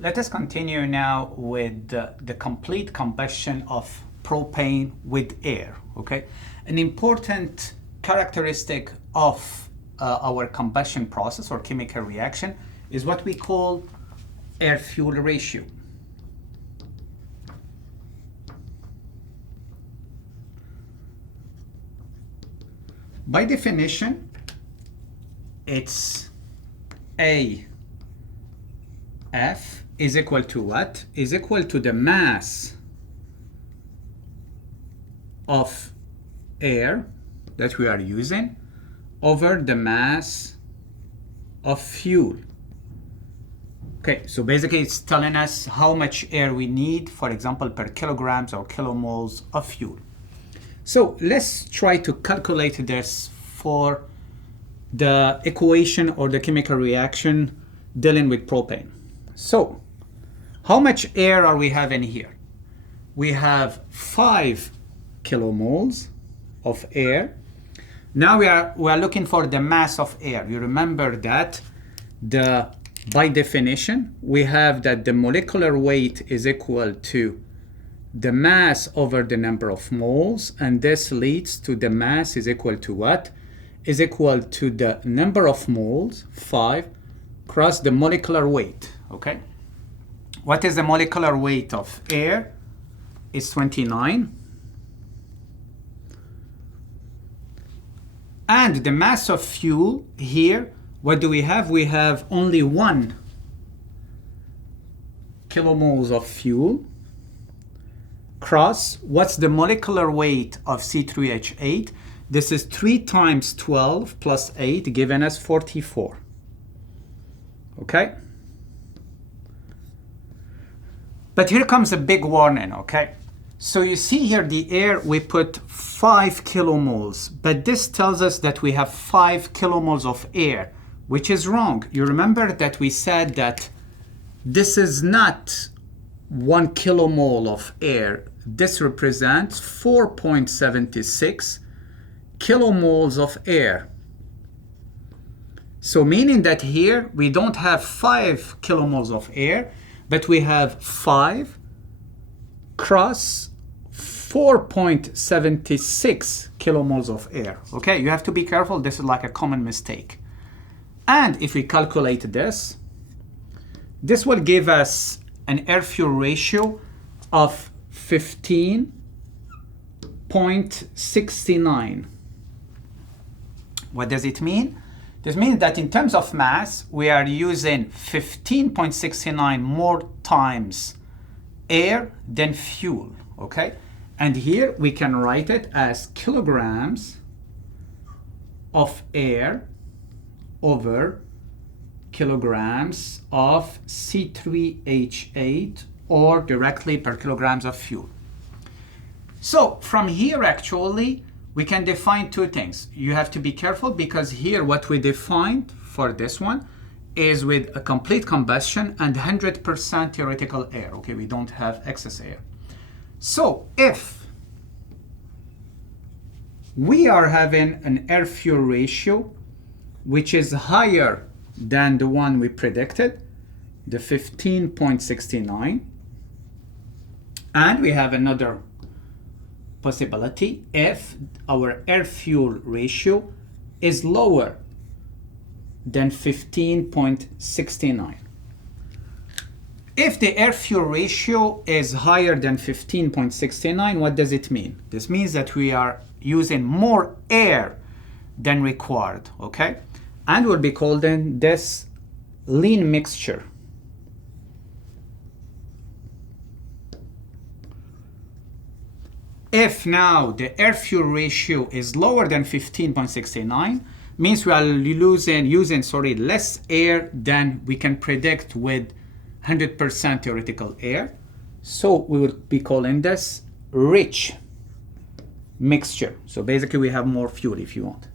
Let us continue now with the complete combustion of propane with air, okay? An important characteristic of our combustion process or chemical reaction is what we call air-fuel ratio. By definition, it's AF is equal to what? Is equal to the mass of air that we are using over the mass of fuel. Okay, so basically it's telling us how much air we need, for example, per kilograms or kilomoles of fuel. So let's try to calculate this for the equation or the chemical reaction dealing with propane. So how much air are we having here? We have 5 kilomoles of air. Now we are looking for the mass of air. You remember that by definition, we have that the molecular weight is equal to the mass over the number of moles, and this leads to the mass is equal to what? Is equal to the number of moles, 5, cross the molecular weight, okay? What is the molecular weight of air? It's 29. And the mass of fuel here, what do we have? We have only 1 kilomoles of fuel cross, what's the molecular weight of C3H8? This is 3 times 12 plus 8, giving us 44. Okay? But here comes a big warning, okay? So you see here the air, we put 5 kilomoles, but this tells us that we have 5 kilomoles of air, which is wrong. You remember that we said that this is not 1 kilomole of air. This represents 4.76 kilomoles of air. So meaning that here we don't have 5 kilomoles of air, but we have 5 cross 4.76 kilomoles of air. Okay, you have to be careful. This is like a common mistake. And if we calculate this, this will give us an air-fuel ratio of 15.69. What does it mean? This means that in terms of mass, we are using 15.69 more times air than fuel, okay? And here we can write it as kilograms of air over kilograms of C3H8 or directly per kilograms of fuel. So from here actually we can define 2 things. You have to be careful because here what we defined for this one is with a complete combustion and 100% theoretical air. Okay, we don't have excess air. So if we are having an air-fuel ratio which is higher than the one we predicted, the 15.69, and we have another possibility if our air-fuel ratio is lower than 15.69. If the air-fuel ratio is higher than 15.69, what does it mean? This means that we are using more air than required, okay? And we'll be calling this lean mixture. If now the air-fuel ratio is lower than 15.69, means we are using less air than we can predict with 100% theoretical air. So we will be calling this rich mixture. So basically we have more fuel if you want.